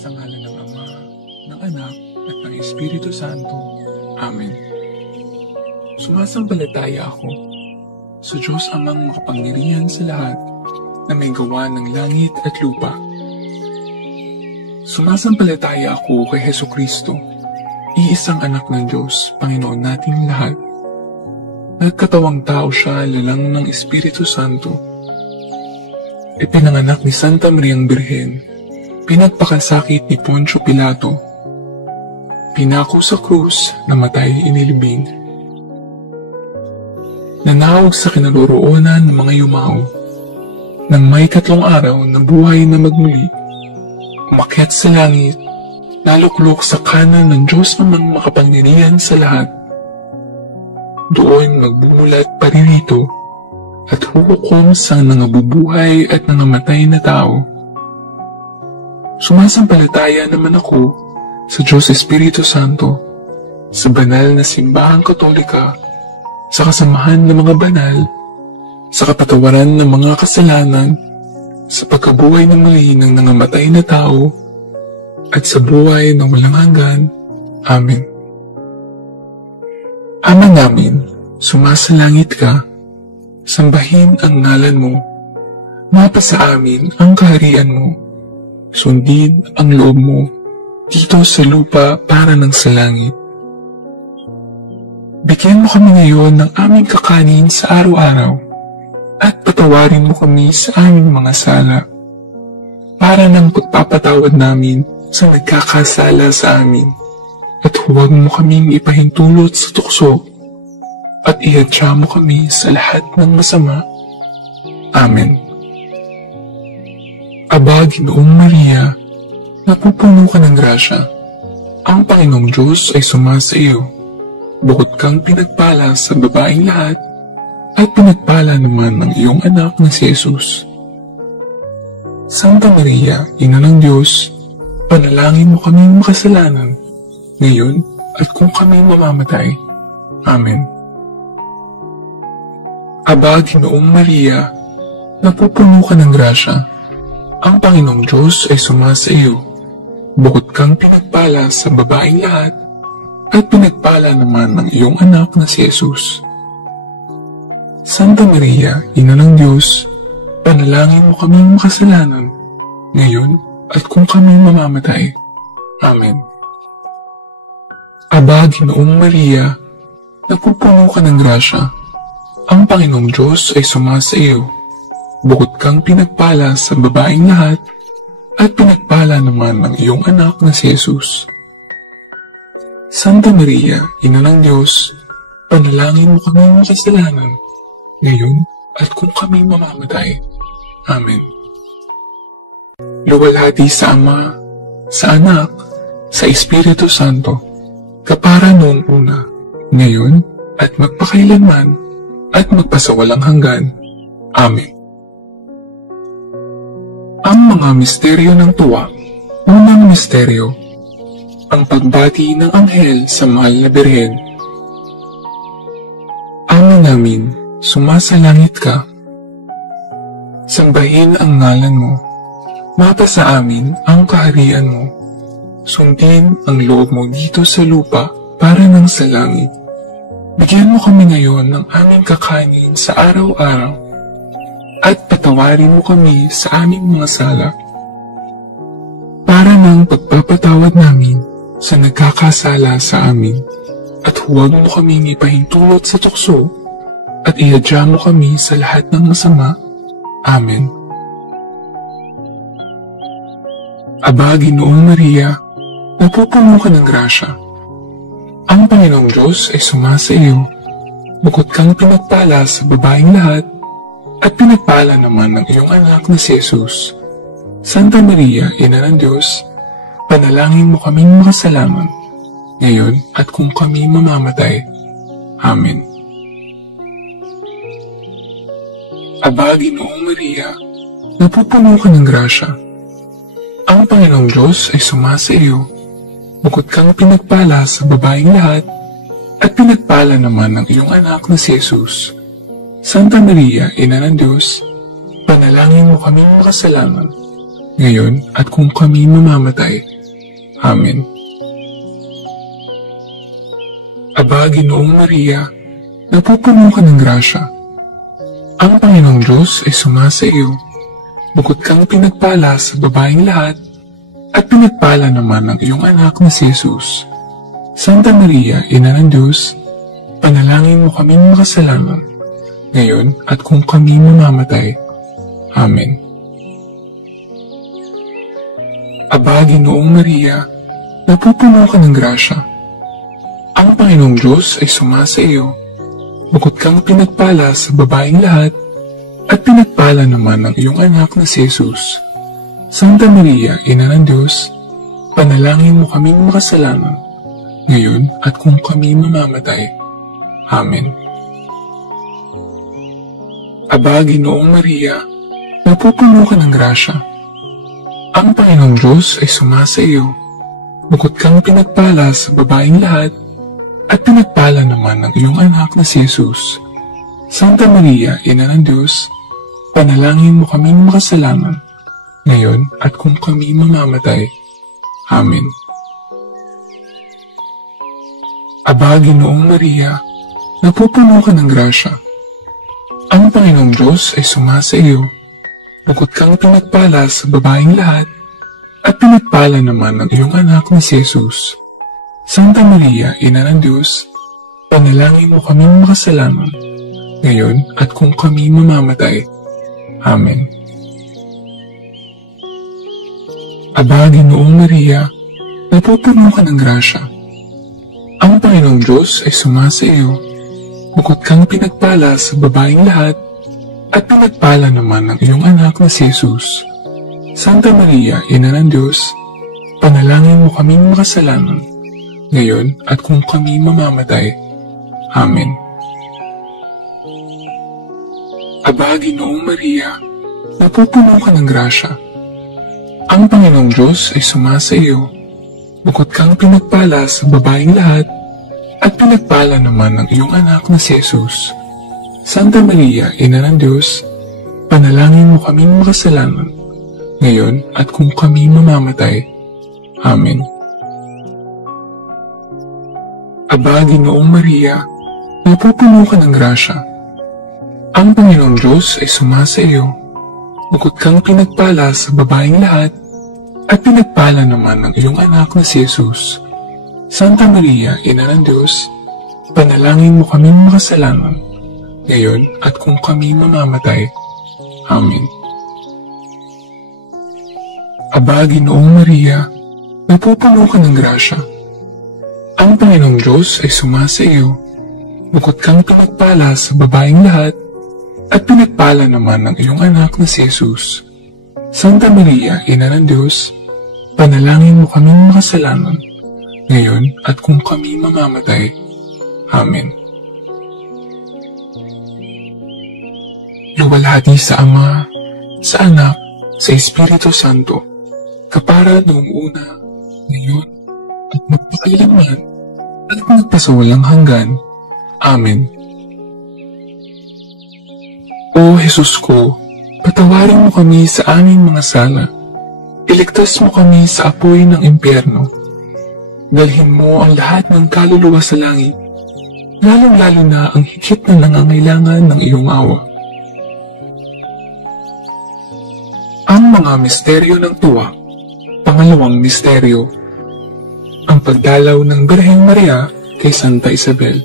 Sa ngalan ng Ama, ng Anak, at ng Espiritu Santo. Amen. Sumasampalataya ako sa Diyos Amang makapangyarihan sa lahat na may gawa ng langit at lupa. Sumasampalataya ako kay Hesukristo, iisang anak ng Diyos, Panginoon nating lahat. Nagkatawang tao siya lalang ng Espiritu Santo. Ipinanganak ni Santa Mariang Birhen, pinagpakasakit ni Poncio Pilato, pinako sa krus, namatay inilibing. Nanawag sa kinaroroonan ng mga yumao, nang may 3 araw na buhay na magmuli, umakyat sa langit, naluklok sa kanan ng Diyos Amang makapangyarihan sa lahat. Doon magbumulat paririto at huhukom sa nangabubuhay at nangamatay na tao. Sumasampalataya naman ako sa Diyos Espiritu Santo, sa banal na simbahang katolika, sa kasamahan ng mga banal, sa kapatawaran ng mga kasalanan, sa pagkabuhay ng muli ng nangamatay na tao, at sa buhay na walang hanggan. Amen. Ama namin, sumasalangit ka, sambahin ang ngalan mo, mapasa amin ang kaharian mo, sundin ang loob mo, dito sa lupa para ng sa langit. Bigyan mo kami ngayon ng aming kakanin sa araw-araw, at patawarin mo kami sa aming mga sala, para ng pagpapatawad namin sa nagkakasala sa amin, at huwag mo kaming ipahintulot sa tukso, at ihadya mo kami sa lahat ng masama. Amen. Aba, Ginoong Maria, napupuno ka ng grasya. Ang Panginoong Diyos ay sumasa iyo. Bukod kang pinagpala sa babaeng lahat, at pinagpala naman ng iyong anak na si Jesus. Santa Maria, Ina ng Diyos, panalangin mo kaming makasalanan, ngayon at kung kami mamamatay. Amen. Aba, Ginoong Maria, napupuno ka ng grasya. Ang Panginoong Diyos ay sumasa iyo. Bukod kang pinagpala sa babaeng lahat, at pinagpala naman ng iyong anak na si Jesus. Santa Maria, Ina ng Diyos, panalangin mo kaming makasalanan, ngayon at kung kami mamamatay. Amen. Aba, Ginoong Maria, napupuno ka ng grasya. Ang Panginoong Diyos ay sumasa iyo. Bukod kang pinagpala sa babaeng lahat, at pinagpala naman ng iyong anak na si Jesus. Santa Maria, Ina ng Diyos, panalangin mo kaming makasalanan, ngayon at kung kami mamamatay. Amen. Luwalhati sa Ama, sa Anak, sa Espiritu Santo, kapara noong una, ngayon at magpakailanman, at magpasawalang hanggan. Amen. Ang mga misteryo ng tuwa. Unang misteryo, ang pagbati ng anghel sa mahal na Birhen. Ama namin, sumasalangit ka. Sambahin ang ngalan mo. Mapasa amin ang kaharian mo. Sundin ang loob mo dito sa lupa para ng sa langit. Bigyan mo kami ngayon ng aming kakanin sa araw-araw, at patawarin mo kami sa aming mga sala, para ng pagpapatawad namin sa nagkakasala sa amin, at huwag mo kaming ipahintulot sa tukso, at ihadya mo kami sa lahat ng masama. Amen. Aba, Ginoong Maria, napupuno ka ng grasya. Ang Panginoong Diyos ay sumasa iyo. Bukod kang pinagpala sa babaeng lahat, at pinagpala naman ng iyong anak na si Jesus. Santa Maria, Ina ng Diyos, panalangin mo kaming makasalanan, ngayon at kung kami mamamatay. Amen. Aba, Ginoong Maria, napupuno ka ng grasya. Ang Panginoong Diyos ay sumasa iyo. Bukod kang pinagpala sa babaeng lahat, at pinagpala naman ng iyong anak na si Jesus. Santa Maria, Ina ng Diyos, panalangin mo kaming makasalanan, ngayon at kung kami mamamatay. Amen. Aba, Ginoong Maria, napupuno ka ng grasya. Ang Panginoong Diyos ay sumasa iyo. Bukod kang pinagpala sa babaeng lahat, at pinagpala naman ang iyong anak na si Jesus. Santa Maria, Ina ng Diyos, panalangin mo kaming makasalanan, ngayon at kung kami mamamatay. Amen. Aba, Ginoong Maria, napupuno ka ng grasya. Ang Panginoong Diyos ay sumasa iyo. Bukod kang pinagpala sa babaeng lahat, at pinagpala naman ang iyong anak na si Jesus. Santa Maria, Ina ng Diyos, panalangin mo kaming makasalanan, ngayon at kung kami mamamatay. Amen. Aba, Ginoong Maria, napupuno ka ng grasya. Ang Panginoong Diyos ay sumasa iyo. Bukod kang pinagpala sa babaeng lahat, at pinagpala naman ang iyong anak na si Jesus. Santa Maria, Ina ng Diyos, panalangin mo kaming makasalanan, ngayon at kung kami mamamatay. Amen. Aba, Ginoong Maria, napupuno ka ng grasya. Ang Panginoong Diyos ay sumasa iyo. Bukod kang pinagpala sa babaeng lahat, at pinagpala naman ang iyong anak na si Jesus. Santa Maria, Ina ng Diyos, panalangin mo kaming makasalanan, ngayon at kung kami mamamatay. Amen. Aba, Ginoong Maria, napupuno ka ng grasya. Ang Panginoong Diyos ay sumasa iyo. Bukod kang pinagpala sa babaeng lahat, at pinagpala naman ang iyong anak na si Jesus. Santa Maria, Ina ng Diyos, panalangin mo kaming makasalanan, ngayon at kung kami mamamatay. Amen. Aba, Ginoong Maria, napupuno ka ng grasya. Ang Panginoong Diyos ay sumasa iyo. Bukod kang pinagpala sa babaeng lahat, at pinagpala naman ang iyong anak na si Jesus. Santa Maria, Ina ng Diyos, panalangin mo kaming makasalanan, ngayon at kung kami mamamatay. Amen. Aba, Ginoong Maria, napupuno ka ng grasya. Ang Panginoong Diyos ay sumasa iyo. Bukod kang pinagpala sa babaeng lahat, at pinagpala naman ang iyong anak na si Jesus. Santa Maria, Ina ng Diyos, panalangin mo kaming makasalanan, ngayon at kung kami mamamatay. Amen. Aba, Ginoong Maria, napupuno ka ng grasya. Ang Panginoong Diyos ay sumasa iyo. Bukod kang pinagpala sa babaeng lahat, at pinagpala naman ang iyong anak na si Jesus. Santa Maria, Ina ng Diyos, panalangin mo kaming makasalanan, ngayon at kung kami mamamatay. Amen. Luwalhati sa Ama, sa Anak, sa Espiritu Santo, kapara noong una, ngayon, at magpakailanman, at magpasawalang hanggan. Amen. O Jesus ko, patawarin mo kami sa aming mga sala. Iligtas mo kami sa apoy ng impyerno. Dalhin mo ang lahat ng kaluluwa sa langit, lalong-lalo na ang higit na nangangailangan ng iyong awa. Ang mga misteryo ng tuwa. Pangalawang misteryo, ang pagdalaw ng Birheng Maria kay Santa Isabel.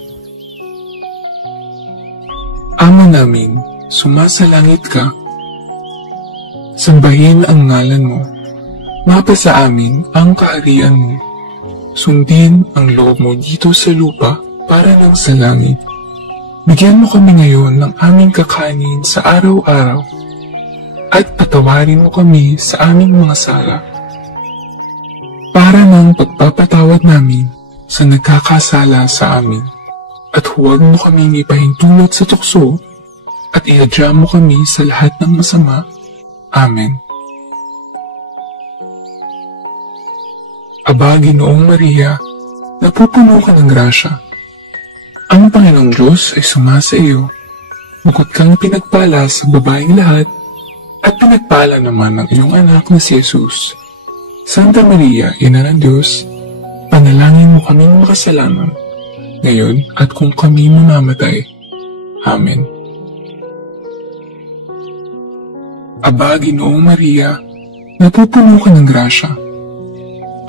Ama namin, sumasalangit ka. Sambahin ang ngalan mo. Mapasa amin ang kaharian mo. Sundin ang loob mo dito sa lupa para ng sa langit. Bigyan mo kami ngayon ng aming kakanin sa araw-araw, at patawarin mo kami sa aming mga sala, para ng pagpapatawad namin sa nagkakasala sa amin. At huwag mo kaming ipahintulot sa tukso, at iadya mo kami sa lahat ng masama. Amen. Aba, Ginoong Maria, napupuno ka ng grasya. Ang Panginoong Diyos ay sumasa iyo. Bukod kang pinagpala sa babaeng lahat, at pinagpala naman ang iyong anak na si Jesus. Santa Maria, Ina ng Diyos, panalangin mo kaming makasalanan, ngayon at kung kami mamamatay. Amen. Aba, Ginoong Maria, napupuno ka ng grasya.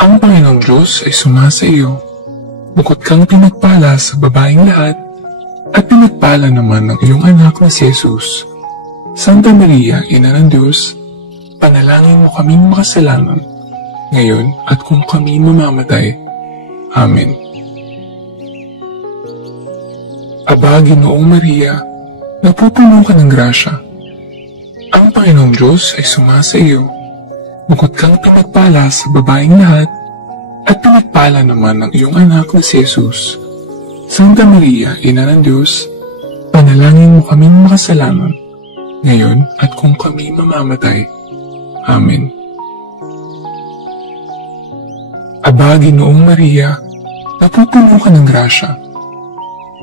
Ang Panginoong Diyos ay sumasa iyo. Bukod kang pinagpala sa babaeng lahat, at pinagpala naman ng iyong anak na si Jesus. Santa Maria, Ina ng Diyos, panalangin mo kaming makasalanan, ngayon at kung kami mamamatay. Amen. Aba, Ginoong Maria, napupuno ka ng grasya. Ang Panginoong Diyos ay sumasa iyo. Bukod kang pinagpala sa babaeng lahat, at pinagpala naman ng iyong anak na si Jesus. Santa Maria, Ina ng Diyos, panalangin mo kaming makasalanan, ngayon at kung kami mamamatay. Amen. Aba, Ginoong Maria, napupuno ka ng grasya.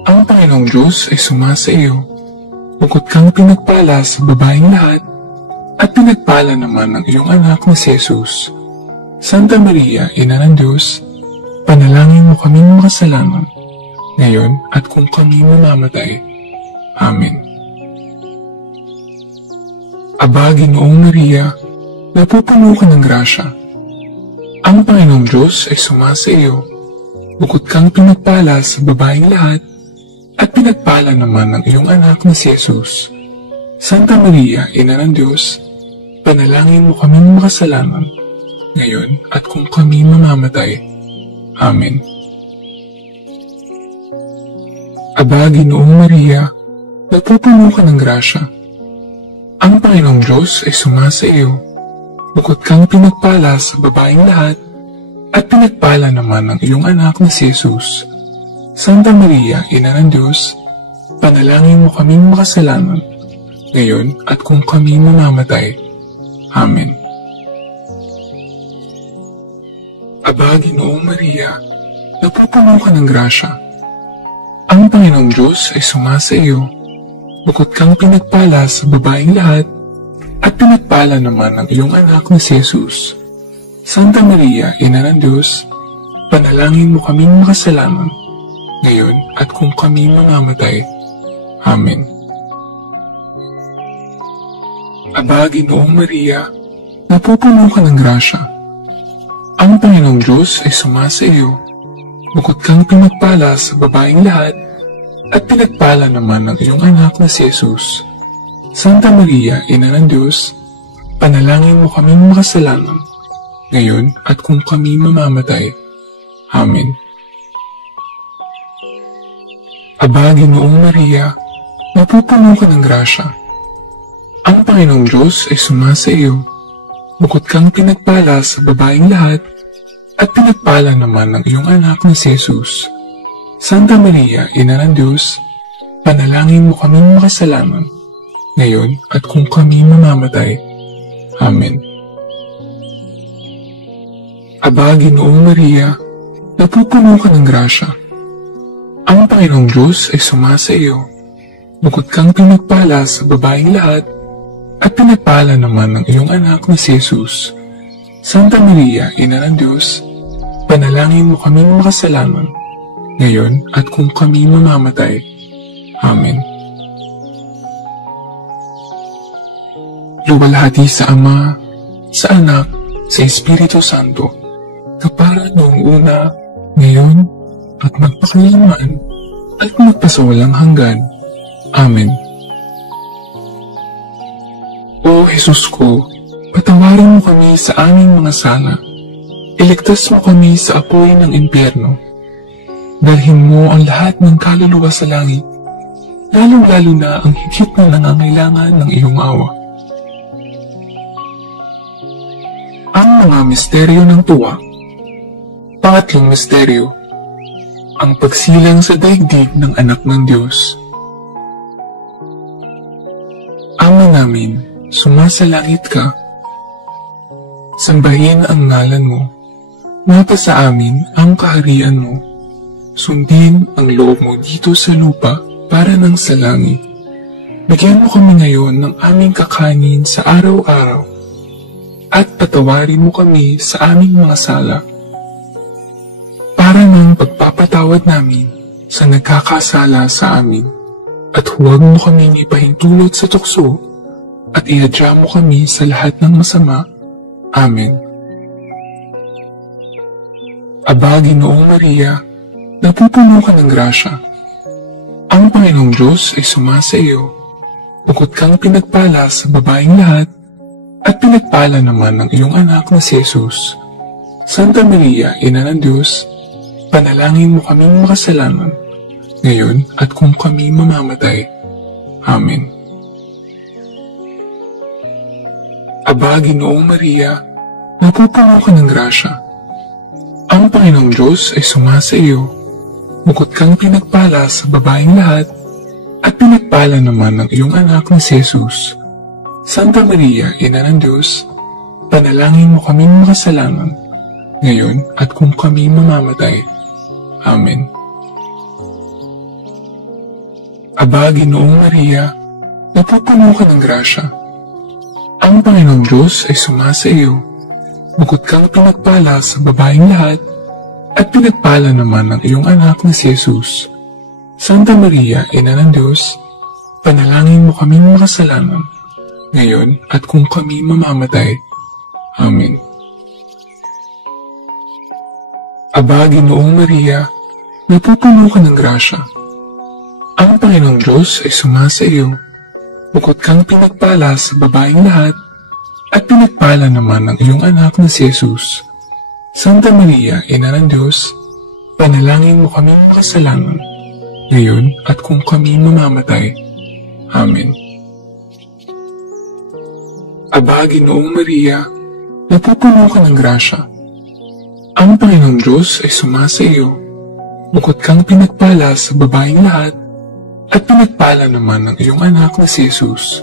Ang Panginoong Diyos ay sumasa iyo. Bukod kang pinagpala sa babaeng lahat, at pinagpala naman ng iyong anak na si Jesus. Santa Maria, Ina ng Diyos, panalangin mo kaming makasalanan, ngayon at kung kami mamamatay. Amen. Aba, Ginoong Maria, napupuno ka ng grasya. Ang Panginoong Diyos ay sumasa iyo. Bukod kang pinagpala sa babaeng lahat, at pinagpala naman ng iyong anak na si Jesus. Santa Maria, Ina ng Diyos, panalangin mo kaming makasalanan, ngayon at kung kami mamamatay. Amen. Aba, Ginoong Maria, napupuno ka ng grasya. Ang Panginoong Diyos ay sumasa iyo. Bukod kang pinagpala sa babaeng lahat, at pinagpala naman ng iyong anak na si Jesus. Santa Maria, Ina ng Diyos, panalangin mo kaming makasalanan, ngayon at kung kami mamamatay. Amen. Aba, Ginoong Maria, napupuno ka ng grasya. Ang Panginoong Diyos ay sumasa iyo. Bukod kang pinagpala sa babaeng lahat, at pinagpala naman ng iyong anak na si Jesus. Santa Maria, Ina ng Diyos, panalangin mo kaming makasalanan, ngayon at kung kami mamamatay. Amen. Aba, Ginoong Maria, napupuno ka ng grasya. Ang Panginoong Diyos ay sumasa iyo. Bukod kang pinagpala sa babaeng lahat, at pinagpala naman ng iyong anak na si Jesus. Santa Maria, Ina ng Diyos, panalangin mo kaming makasalanan, ngayon at kung kami mamamatay. Amen. Aba, Ginoong Maria, napupuno ka ng grasya. Ang Panginoong Diyos ay sumasa iyo. Bukod kang pinagpala sa babaeng lahat, at pinagpala naman ng iyong anak na si Jesus. Santa Maria, Ina ng Diyos, panalangin mo kaming makasalanan, ngayon at kung kami mamamatay. Amen. Aba, Ginoong Maria, napupuno ka ng grasya. Ang Panginoong Diyos ay sumasa iyo. Bukod kang pinagpala sa babaeng lahat, at pinagpala naman ng iyong anak na si Jesus. Santa Maria, Ina ng Diyos, panalangin mo kaming makasalanan, ngayon at kung kami mamamatay. Amen. Luwalhati sa Ama, sa Anak, sa Espiritu Santo, kapara noong una, ngayon, at magpakailanman, at magpasawalang hanggan. Amen. O Jesus ko, patawarin mo kami sa aming mga sala. Iligtas mo kami sa apoy ng impyerno. Dalhin mo ang lahat ng kaluluwa sa langit, lalong-lalo na ang higit na nangangailangan ng iyong awa. Ang mga misteryo ng tuwa. Pangatlong misteryo, ang pagsilang sa daigdig ng anak ng Diyos. Ama namin, sumasalangit ka. Sambahin ang ngalan mo. Mapasa amin ang kaharian mo. Sundin ang loob mo dito sa lupa para nang sa langit. Bigyan mo kami ngayon ng aming kakanin sa araw-araw. at patawarin mo kami sa aming mga sala, para ng pagpapatawad namin sa nagkakasala sa amin, at huwag mo kaming ipahintulot sa tukso, at iadya mo kami sa lahat ng masama. Amen. Aba, Ginoong Maria, napupuno ka ng grasya. Ang Panginoong Diyos ay sumasa iyo. Bukod kang pinagpala sa babaeng lahat, at pinagpala naman ng iyong anak na si Jesus. Santa Maria, Ina ng Diyos, panalangin mo kaming makasalanan, ngayon at kung kami mamamatay. Amen. Aba, Ginoong Maria, napupuno ka ng grasya. Ang Panginoong Diyos ay sumasa iyo. Bukod kang pinagpala sa babaeng lahat, at pinagpala naman ng iyong anak na si Jesus. Santa Maria, Ina ng Diyos, panalangin mo kaming makasalanan, ngayon at kung kami mamamatay. Amen. Aba, Ginoong Maria, napupuno ka ng grasya. Ang Panginoong Diyos ay sumasa iyo. Bukod kang pinagpala sa babaeng lahat, at pinagpala naman ng iyong anak na si Jesus. Santa Maria, Ina ng Diyos, panalangin mo kaming makasalanan, ngayon at kung kami mamamatay. Amen. Aba, Ginoong Maria, napupuno ka ng grasya. Ang Panginoong Diyos ay sumasa iyo. Bukod kang pinagpala sa babaeng lahat, at pinagpala naman ng iyong anak na si Jesus. Santa Maria, Ina ng Diyos, panalangin mo kaming makasalanan, ngayon at kung kami mamamatay. Amen. Aba, Ginoong Maria, napupuno ka ng grasya. Ang Panginoong Diyos ay sumasa iyo. Bukod kang pinagpala sa babaeng lahat, at pinagpala naman ng iyong anak na si Jesus.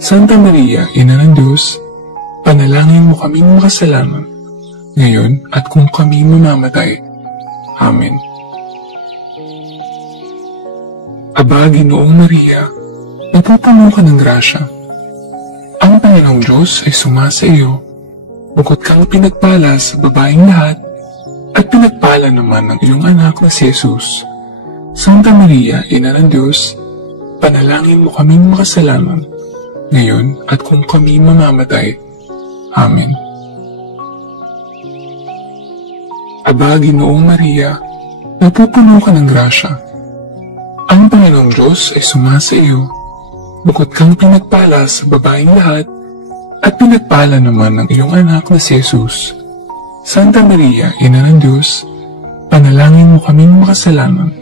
Santa Maria, Ina ng Diyos, panalangin mo kaming makasalanan, ngayon at kung kami mamamatay. Amen. Aba, Ginoong Maria, napupuno ka ng grasya. Ang Panginoong Diyos ay sumasa iyo. Bukod kang pinagpala sa babaeng lahat, at pinagpala naman ng iyong anak na si Jesus. Santa Maria, Ina ng Diyos, panalangin mo kaming makasalanan, ngayon at kung kami mamamatay. Amen. Aba, Ginoong Maria, napupuno ka ng grasya. Ang Panginoong Diyos ay sumasa iyo. Bukod kang pinagpala sa babaeng lahat, at pinagpala naman ng iyong anak na si Jesus. Santa Maria, Ina ng Diyos, panalangin mo kaming makasalanan,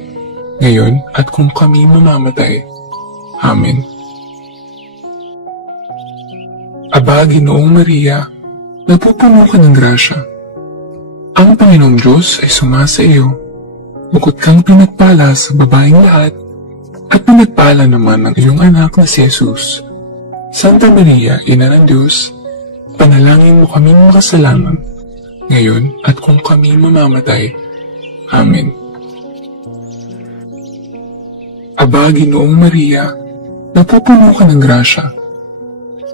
ngayon at kung kami mamamatay. Amen. Aba, Ginoong Maria, napupuno ka ng grasya. Ang Panginoong Diyos ay sumasa iyo. Bukod kang pinagpala sa babaeng lahat, at pinagpala naman ng iyong anak na si Jesus. Santa Maria, Ina ng Diyos, panalangin mo kaming makasalanan, ngayon at kung kami mamamatay. Amen. Aba, Ginoong Maria, napupuno ka ng grasya.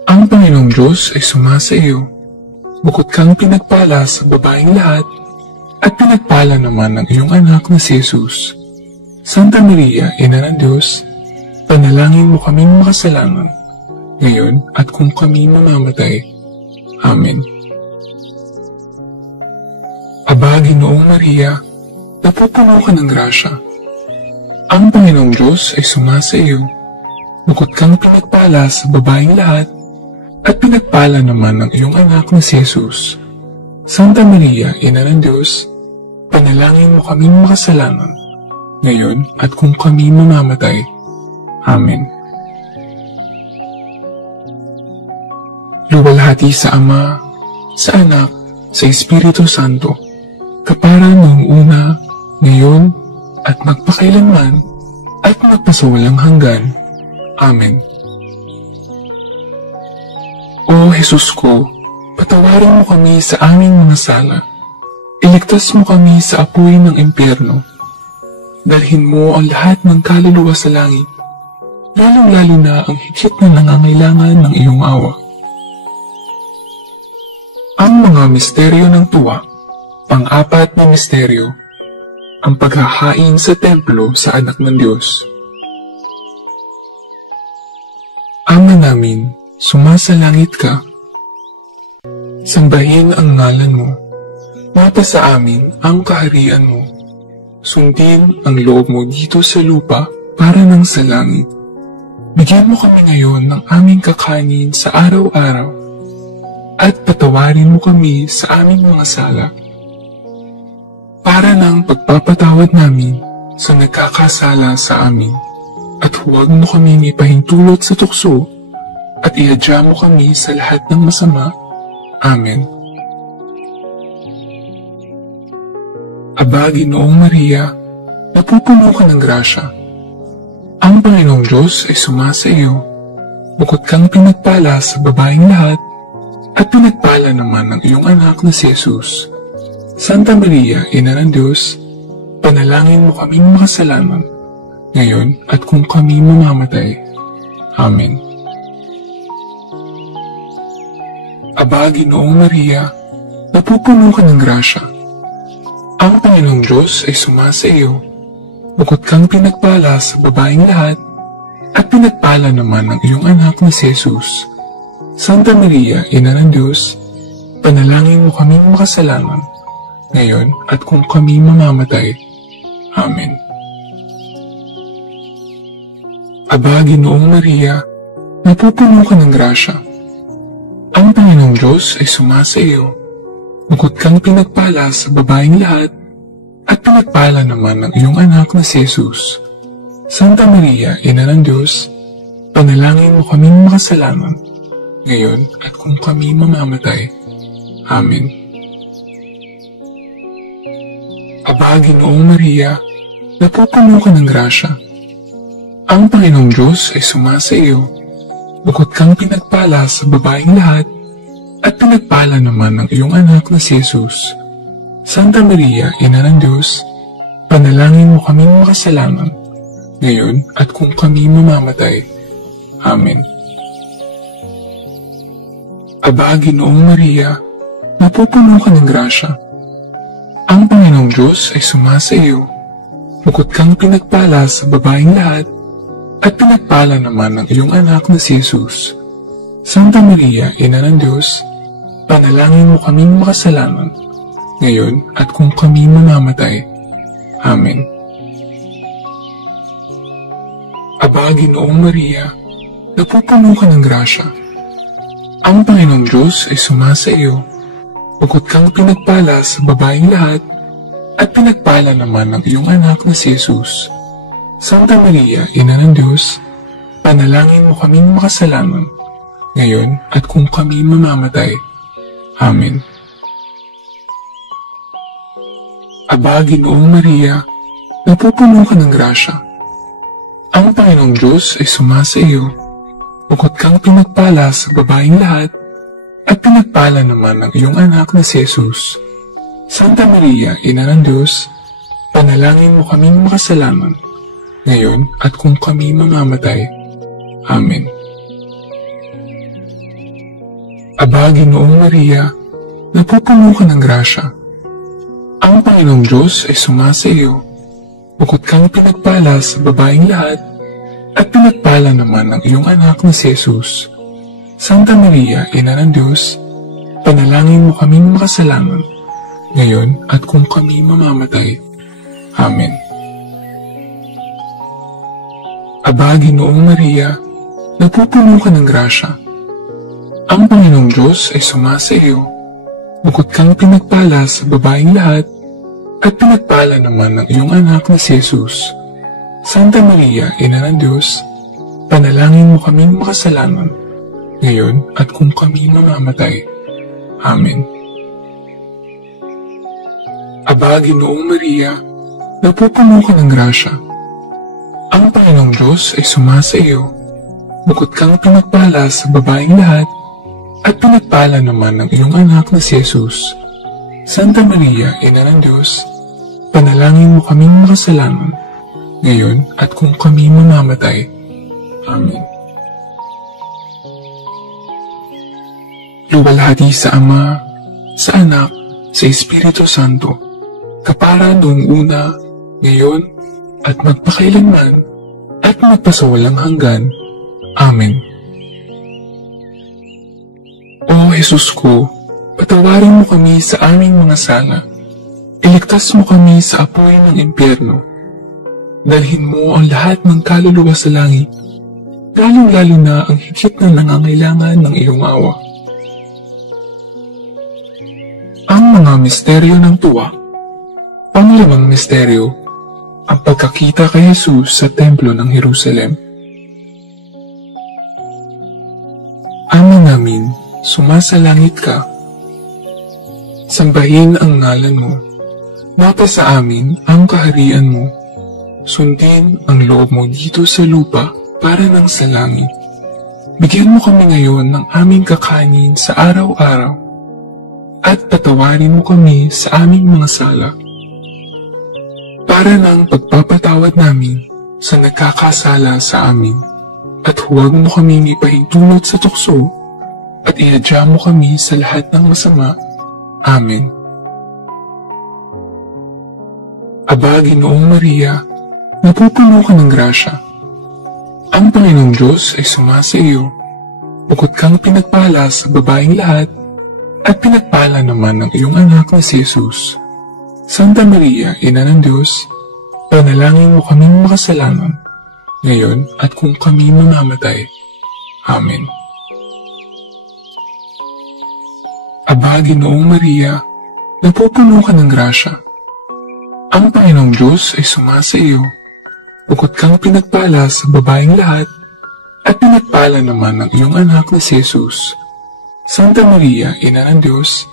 Ang Panginoong Diyos ay sumasa iyo. Bukod kang pinagpala sa babaeng lahat, at pinagpala naman ng iyong anak na si Jesus. Santa Maria, Ina ng Diyos, panalangin mo kaming makasalanan, ngayon at kung kami mamamatay. Amen. Aba, Ginoong Maria, napupuno ka ng grasya. Ang Panginoong Diyos ay sumasa iyo. Bukod kang pinagpala sa babaeng lahat, at pinagpala naman ng iyong anak na si Jesus. Santa Maria, Ina ng Diyos, panalangin mo kaming makasalanan, ngayon at kung kami mamamatay. Amen. Luwalhati sa Ama, sa Anak, sa Espiritu Santo, kapara noong una, ngayon, at magpakailanman, at magpasawalang hanggan. Amen. O Jesus ko, patawarin mo kami sa aming mga sala. Iligtas mo kami sa apoy ng impyerno. Dalhin mo ang lahat ng kaluluwa sa langit, lalong-lalo na ang higit na nangangailangan ng iyong awa. Ang mga misteryo ng tuwa. Pang-apat na misteryo, ang paghahain sa templo sa anak ng Diyos. Ama namin, sumasalangit ka. Sambahin ang ngalan mo. Mata sa amin ang kaharian mo. Sundin ang loob mo dito sa lupa para ng sa langit. Bigyan mo kami ngayon ng aming kakanin sa araw-araw at patawarin mo kami sa aming mga sala para ng pagpapatawad namin sa nagkakasala sa amin. At huwag mo kaming ipahintulot sa tukso at ihadya mo kami sa lahat ng masama. Amen. Aba, Ginoong Maria, napupuno ka ng grasya. Ang Panginoong Diyos ay sumasa iyo. Bukod kang pinagpala sa babaeng lahat, at pinagpala naman ng iyong anak na si Jesus. Santa Maria, Ina ng Diyos, panalangin mo kaming makasalanan, ngayon at kung kami mamamatay. Amen. Aba, Ginoong Maria, napupuno ka ng grasya. Ang Panginoong Diyos ay sumasa iyo. Bukod kang pinagpala sa babaeng lahat, at pinagpala naman ng iyong anak na si Jesus. Santa Maria, Ina ng Diyos, panalangin mo kaming makasalanan, ngayon at kung kami mamamatay. Amen. Aba, Ginoong Maria, napupuno ka ng grasya. Ang Panginoong Diyos ay sumasa iyo. Bukod kang pinagpala sa babaeng lahat, at pinagpala naman ng iyong anak na si Jesus. Santa Maria, Ina ng Diyos, panalangin mo kaming makasalanan, ngayon at kung kami mamamatay. Amen. Aba, Ginoong Maria, napupuno ka ng grasya. Ang Panginoong Diyos ay sumasa iyo. Bukod kang pinagpala sa babaeng lahat, at pinagpala naman ng iyong anak na si Jesus. Santa Maria, Ina ng Diyos, panalangin mo kaming makasalanan, ngayon at kung kami mamamatay. Amen. Aba, Ginoong Maria, napupuno ka ng grasya. Ang Panginoong Diyos ay sumasa iyo. Bukod kang pinagpala sa babaeng lahat, at pinagpala naman ng iyong anak na si Jesus. Santa Maria, Ina ng Diyos, panalangin mo kaming makasalanan, ngayon at kung kami mamamatay. Amen. Aba, Ginoong Maria, napupuno ka ng grasya. Ang Panginoong Diyos ay sumasa iyo. Bukod kang pinagpala sa babaeng lahat, at pinagpala naman ng iyong anak na si Jesus. Santa Maria, Ina ng Diyos, panalangin mo kaming makasalanan, ngayon at kung kami mamamatay. Amen. Aba, Ginoong Maria, napupuno ka ng grasya. Ang Panginoong Diyos ay sumasa iyo. Bukod kang pinagpala sa babaeng lahat, at pinagpala naman ng iyong anak na si Jesus. Santa Maria, Ina ng Diyos, panalangin mo kaming makasalanan, ngayon at kung kami mamamatay. Amen. Aba, Ginoong Maria, napupuno ka ng grasya. Ang Panginoong Diyos ay sumasa iyo. Bukod kang pinagpala sa babaeng lahat, at pinagpala naman ng iyong anak na si Jesus. Santa Maria, Ina ng Diyos, panalangin mo kaming makasalanan, ngayon at kung kami mamamatay. Amen. Aba, Ginoong Maria, napupuno ka ng grasya. Ang Panginoong Diyos ay sumasa iyo. Bukod kang pinagpala sa babaeng lahat, at pinagpala naman ng iyong anak na si Jesus. Santa Maria, Ina ng Diyos, panalangin mo kaming makasalanan, ngayon at kung kami mamamatay. Amen. Aba, Ginoong Maria, napupuno ka ng grasya. Ang Panginoong Diyos ay sumasa iyo. Bukod kang pinagpala sa babaeng lahat, at pinagpala naman ng iyong anak na si Jesus. Santa Maria, Ina ng Diyos, panalangin mo kaming makasalanan, ngayon at kung kami mamamatay. Amen. Luwalhati sa Ama, sa Anak, sa Espiritu Santo, kapara noong una, ngayon, at magpakailanman, at magpasawalang hanggan. Amen. O Jesus ko, patawarin mo kami sa aming mga sala. Iligtas mo kami sa apoy ng impyerno. Dalhin mo ang lahat ng kaluluwa sa langit, lalong-lalo na ang higit na nangangailangan ng iyong awa. Ang mga misteryo ng tuwa. Panglimang misteryo, ang pagkakita kay Jesus sa templo ng Jerusalem. Ama namin, sumasalangit ka. Sambahin ang ngalan mo. Mapasa amin ang kaharian mo. Sundin ang loob mo dito sa lupa para ng sa langit. Bigyan mo kami ngayon ng aming kakanin sa araw-araw at patawarin mo kami sa aming mga sala para ng pagpapatawad namin sa nagkakasala sa amin. At huwag mo kaming ipahintulot sa tukso at iadya mo kami sa lahat ng masama. Amen. Aba, Ginoong Maria, napupuno ka ng grasya. Ang Panginoong Diyos ay sumasa iyo. Bukod kang pinagpala sa babaeng lahat, at pinagpala naman ng iyong anak na si Jesus. Santa Maria, Ina ng Diyos, panalangin mo kaming makasalanan, ngayon at kung kami mamamatay. Amen. Aba, Ginoong Maria, napupuno ka ng grasya. Ang Panginoong Diyos ay sumasa iyo. Bukod kang pinagpala sa babaeng lahat, at pinagpala naman ng iyong anak na si Jesus. Santa Maria, Ina ng Diyos,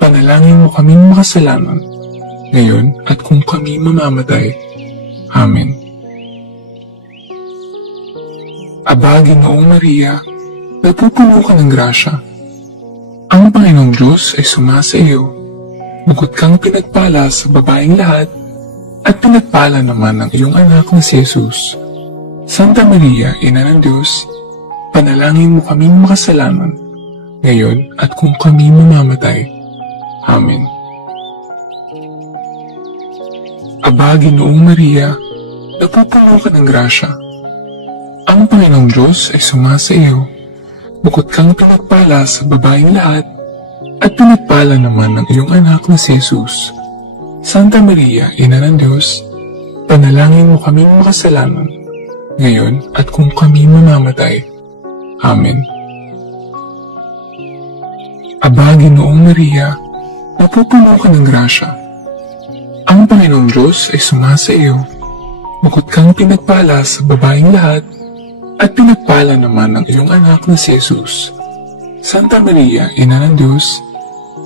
panalangin mo kaming makasalanan, ngayon at kung kami mamamatay. Amen. Aba, Ginoong Maria, napupuno ka ng grasya. Ang Panginoong Diyos ay sumasa iyo. Bukod kang pinagpala sa babaeng lahat, at pinagpala naman ng iyong anak na si Jesus. Santa Maria, Ina ng Diyos, panalangin mo kaming makasalanan, ngayon at kung kami mamamatay. Amen. Aba, Ginoong Maria, napupuno ka ng grasya. Ang Panginoong Diyos ay sumasa iyo. Bukod kang pinagpala sa babaeng lahat, at pinagpala naman ng iyong anak na si Jesus. Santa Maria, Ina ng Diyos, panalangin mo kaming makasalanan, ngayon at kung kami mamamatay. Amen. Aba, Ginoong Maria, napupuno ka ng grasya. Ang Panginoong Diyos ay sumasa iyo. Bukod kang pinagpala sa babaeng lahat, at pinagpala naman ng iyong anak na si Jesus. Santa Maria, Ina ng Diyos,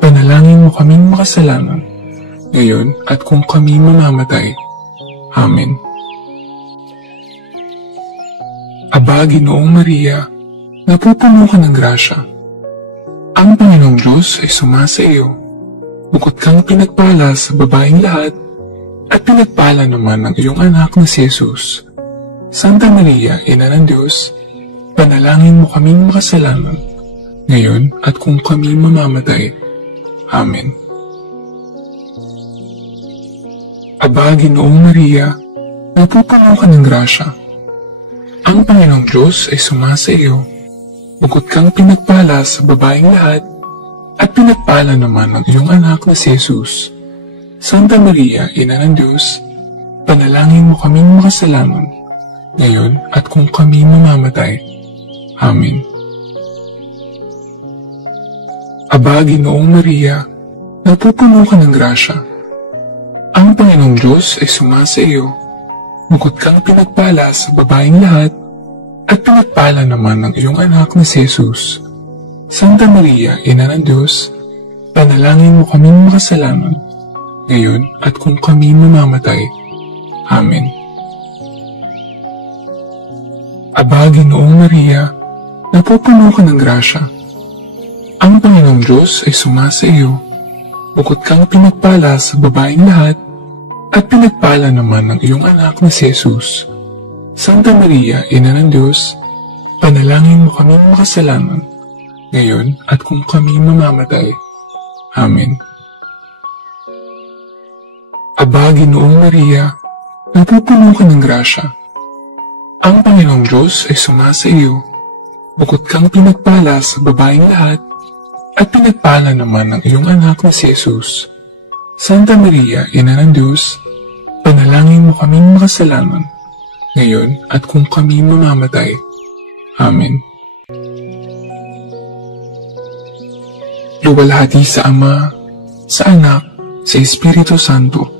panalangin mo kaming makasalanan, ngayon at kung kami mamamatay. Amen. Aba, Ginoong Maria, napupuno ka ng grasya. Ang Panginoong Diyos ay sumasa iyo. Bukod kang pinagpala sa babaeng lahat, at pinagpala naman ng iyong anak na si Jesus. Santa Maria, Ina ng Diyos, panalangin mo kaming makasalanan, ngayon at kung kami mamamatay. Amen. Aba, Ginoong Maria, napupuno ka ng grasya. Ang Panginoong Diyos ay sumasa iyo. Bukod kang pinagpala sa babaeng lahat, at pinagpala naman ng iyong anak na si Jesus. Santa Maria, Ina ng Diyos, panalangin mo kaming makasalanan, ngayon at kung kami mamamatay. Amen. Aba, Ginoong Maria, napupuno ka ng grasya. Ang Panginoong Diyos ay sumasa iyo. Bukod kang pinagpala sa babaeng lahat, at pinagpala naman ng iyong anak na si Jesus. Santa Maria, Ina ng Diyos, panalangin mo kaming makasalanan, ngayon at kung kami mamamatay. Amen. Aba, Ginoong Maria, napupuno ka ng grasya. Ang Panginoong Diyos ay sumasa iyo. Bukod kang pinagpala sa babaeng lahat, at pinagpala naman ng iyong anak na si Jesus. Santa Maria, Ina ng Diyos, panalangin mo kaming makasalanan, ngayon at kung kami mamamatay. Amen. Aba, Ginoong Maria, napupuno ka ng grasya. Ang Panginoong Diyos ay sumasa iyo. Bukod kang pinagpala sa babaeng lahat, at pinagpala naman ng iyong anak na si Jesus. Santa Maria, Ina ng Diyos, panalangin mo kaming makasalanan, ngayon at kung kami mamamatay. Amen. Luwalhati sa Ama, sa Anak, sa Espiritu Santo,